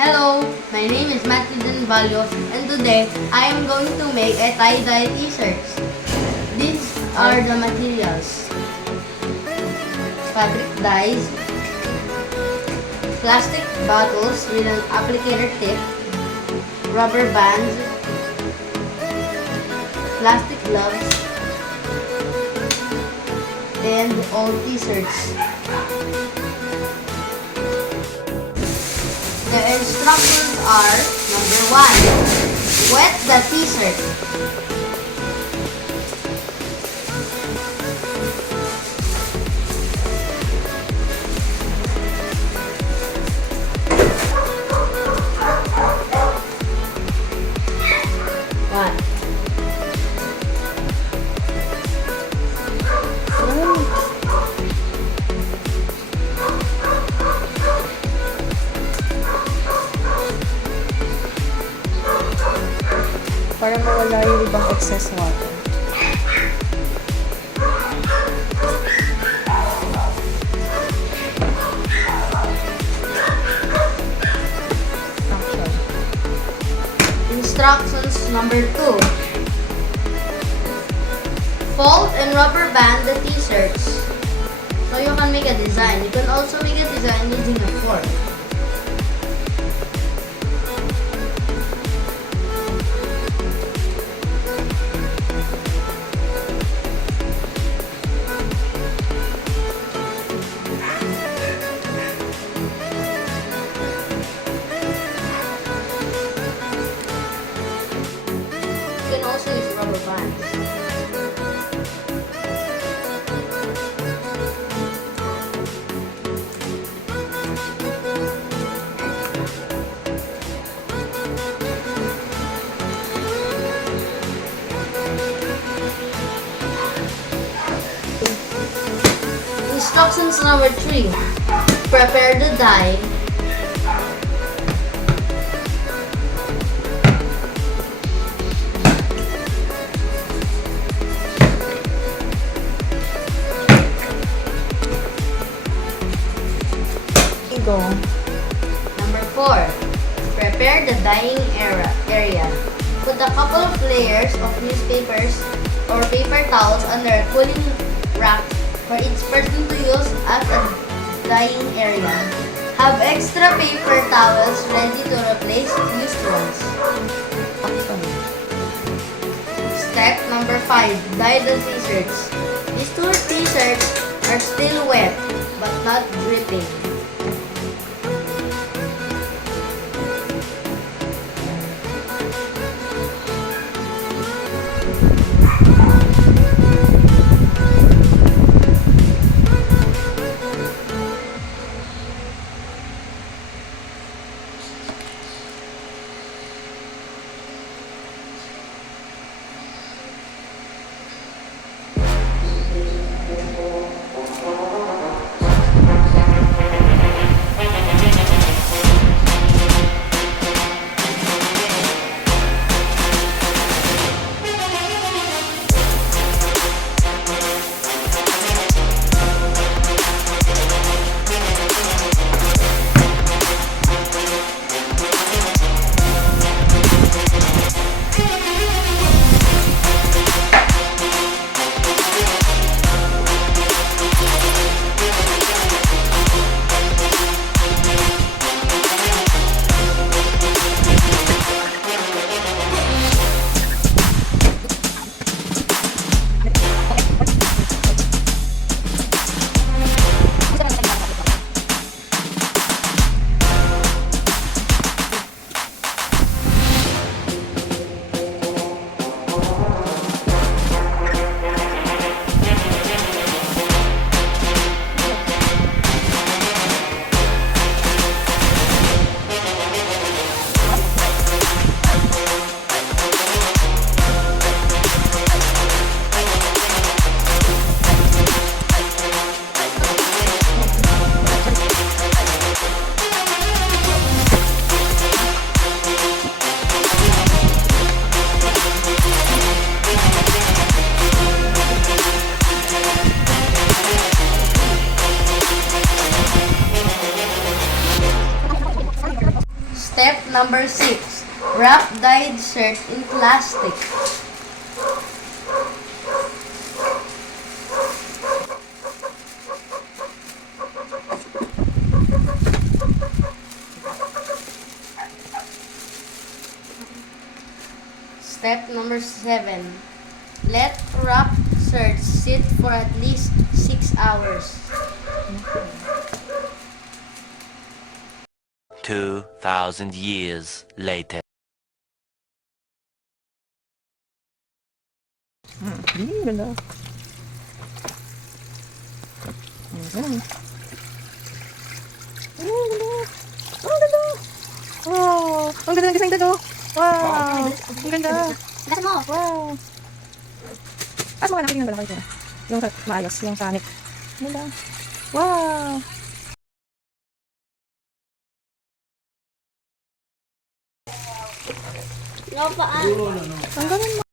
Hello, my name is Matthew Valio, and today I am going to make a tie-dye t-shirts. These are the materials: fabric dyes, plastic bottles with an applicator tip, rubber bands, plastic gloves, and all t-shirts. The instructions are: number 1, wet the t-shirt. Para mawala yung ibang excess water. Action. Instructions number 2. Fold and rubber band the t-shirts. So you can make a design. You can also make a design using a fork. You can also use rubber bands. Instructions number 3. Prepare the dye. Go. Number 4. Prepare the dyeing area. Put a couple of layers of newspapers or paper towels under a cooling rack for each person to use as a dyeing area. Have extra paper towels ready to replace used ones. Action. Step number 5. Dye the t-shirts. These two t-shirts are still wet but not dripping. Step number 6. Wrap dyed shirt in plastic. Step number 7. Let wrapped shirts sit for at least 6 hours. 2,000 years later. Ganda. Ayan. Ganda. Ganda. Wow. Ang ganda ng design dito. Wow. Ang ganda. Ganda mo. Wow. Mo ka nakitingin ba lang kayo? Yung maayos, yung sanik. Ganda. Wow. No, paan. Ang galing mo.